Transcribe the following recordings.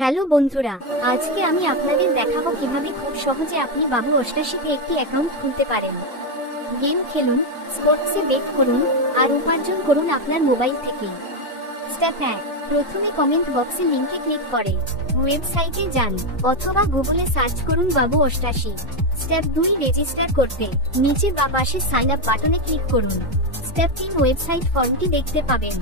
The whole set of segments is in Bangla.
হ্যালো বন্ধুরা, আজকে আমি আপনাদের দেখাবো কিভাবে খুব সহজে আপনি বাবু অষ্টাশিতে একটি অ্যাকাউন্ট খুলতে পারেন। গেম খেলুন, স্পোর্টসে বেট করুন আর উপার্জন করুন আপনার মোবাইল থেকেই। স্টেপ 1, প্রথমে কমেন্ট বক্সে লিংকে ক্লিক করে ওয়েবসাইটে যান অথবা গুগলে সার্চ করুন বাবু অষ্টাশি। স্টেপ 2, রেজিস্টার করতে নিচে বা পাশে সাইন আপ বাটনে ক্লিক করুন। স্টেপ 3, ওয়েবসাইট ফর্মটি দেখতে পাবেন।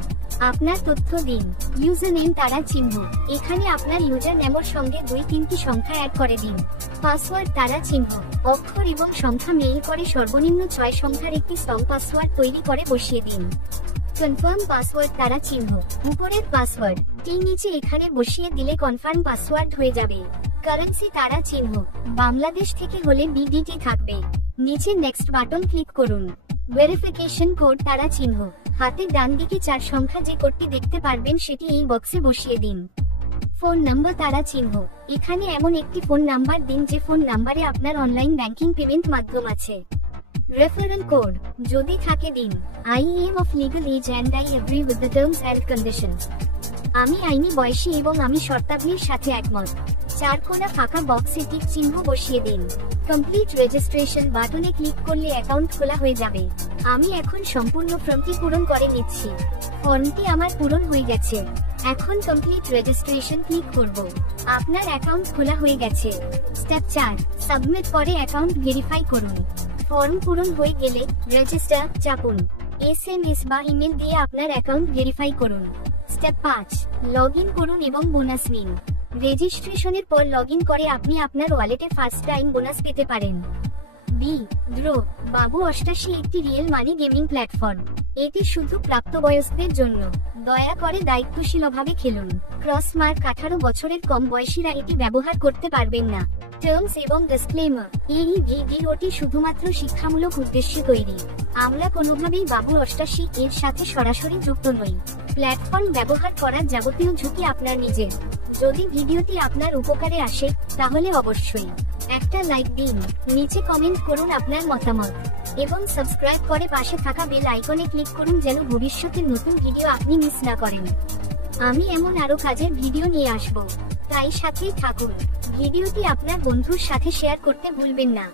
আপনার তথ্য দিন, ইউজার নেম তারা চিহ্ন, এখানে আপনার ইউজার নেমের সঙ্গে 2-3টি সংখ্যা অ্যাড করে দিন। পাসওয়ার্ড তারা চিহ্ন, অক্ষর এবং সংখ্যা মেইল করে সর্বনিম্ন 6 সংখ্যার একটি স্ট্রং পাসওয়ার্ড তৈরি করে বসিয়ে দিন। কনফার্ম পাসওয়ার্ড তারা চিহ্ন, উপরের পাসওয়ার্ড টি নিচে এখানে বসিয়ে দিলে কনফার্ম পাসওয়ার্ড হয়ে যাবে। কারেন্সি তারা চিহ্ন, বাংলাদেশ থেকে হলে বিডিটি থাকবে। নিচে নেক্সট বাটন ক্লিক করুন। ভেরিফিকেশন কোড তারা চিহ্ন, হাতের ডান দিকে 4 সংখ্যা যে কোডটি দেখতে পারবেন সেটি এই বক্সে বসিয়ে দিন। ফোন নাম্বার তারা চিহ্ন, এখানে এমন একটি ফোন নাম্বার দিন যে ফোন নাম্বারে আপনার অনলাইন ব্যাংকিং পেমেন্ট মাধ্যম আছে। রেফারেল কোড যদি থাকে দিন। I am of legal age and I agree with the terms and conditions, আমি আইনি বয়সী এবং আমি শর্তাবলীর সাথে একমত। 4 কোণা ফাঁকা বক্সে টিক চিহ্ন বসিয়ে দিন। কমপ্লিট রেজিস্ট্রেশন বাটনে ক্লিক করলে অ্যাকাউন্ট খোলা হয়ে যাবে। আমি এখন সম্পূর্ণ ফর্মটি পূরণ করে নিচ্ছি। ফর্মটি আমার পূরণ হয়ে গেছে। এখন কমপ্লিট রেজিস্ট্রেশন ক্লিক করব। আপনার অ্যাকাউন্ট খোলা হয়ে গেছে। স্টেপ 4, সাবমিট করে অ্যাকাউন্ট ভেরিফাই করুন। ফর্ম পূরণ হয়ে গেলে রেজিস্টার চাপুন। এসএমএস বা ইমেল দিয়ে আপনার অ্যাকাউন্ট ভেরিফাই করুন। স্টেপ 5, লগইন করুন এবং বোনাস নিন। রেজিস্ট্রেশনের পর লগইন করে আপনি আপনার ওয়ালেটে ফার্স্ট টাইম বোনাস পেতে পারেন। ড্র বাবু অষ্টাশি একটি রিয়েল মানি গেমিং প্ল্যাটফর্ম। এটি শুধু প্রাপ্তবয়স্কদের জন্য। দয়া করে দায়িত্বশীলভাবে খেলুন। ক্রস মার্ক 18 বছরের কম বয়সীরা এটি ব্যবহার করতে পারবেন না। টার্মস এবং ডিসক্লেমার, এই ভিডিওটি শুধুমাত্র শিক্ষামূলক উদ্দেশ্যে তৈরি। আমরা কোনোভাবেই বাবু অষ্টাশি এর সাথে সরাসরি যুক্ত নই। প্ল্যাটফর্ম ব্যবহার করার যাবতীয় ঝুঁকি আপনার নিজের। যদি ভিডিওটি আপনার উপকারে আসে তাহলে অবশ্যই একটা লাইক দিন, নিচে কমেন্ট করুন আপনার মতামত এবং সাবস্ক্রাইব করে পাশে থাকা বেল আইকনে ক্লিক করুন যেন ভবিষ্যতের নতুন ভিডিও আপনি মিস না করেন। আমি এমন আরো কাজের ভিডিও নিয়ে আসব, তাই সাথেই থাকুন। ভিডিওটি আপনার বন্ধুর সাথে শেয়ার করতে ভুলবেন না।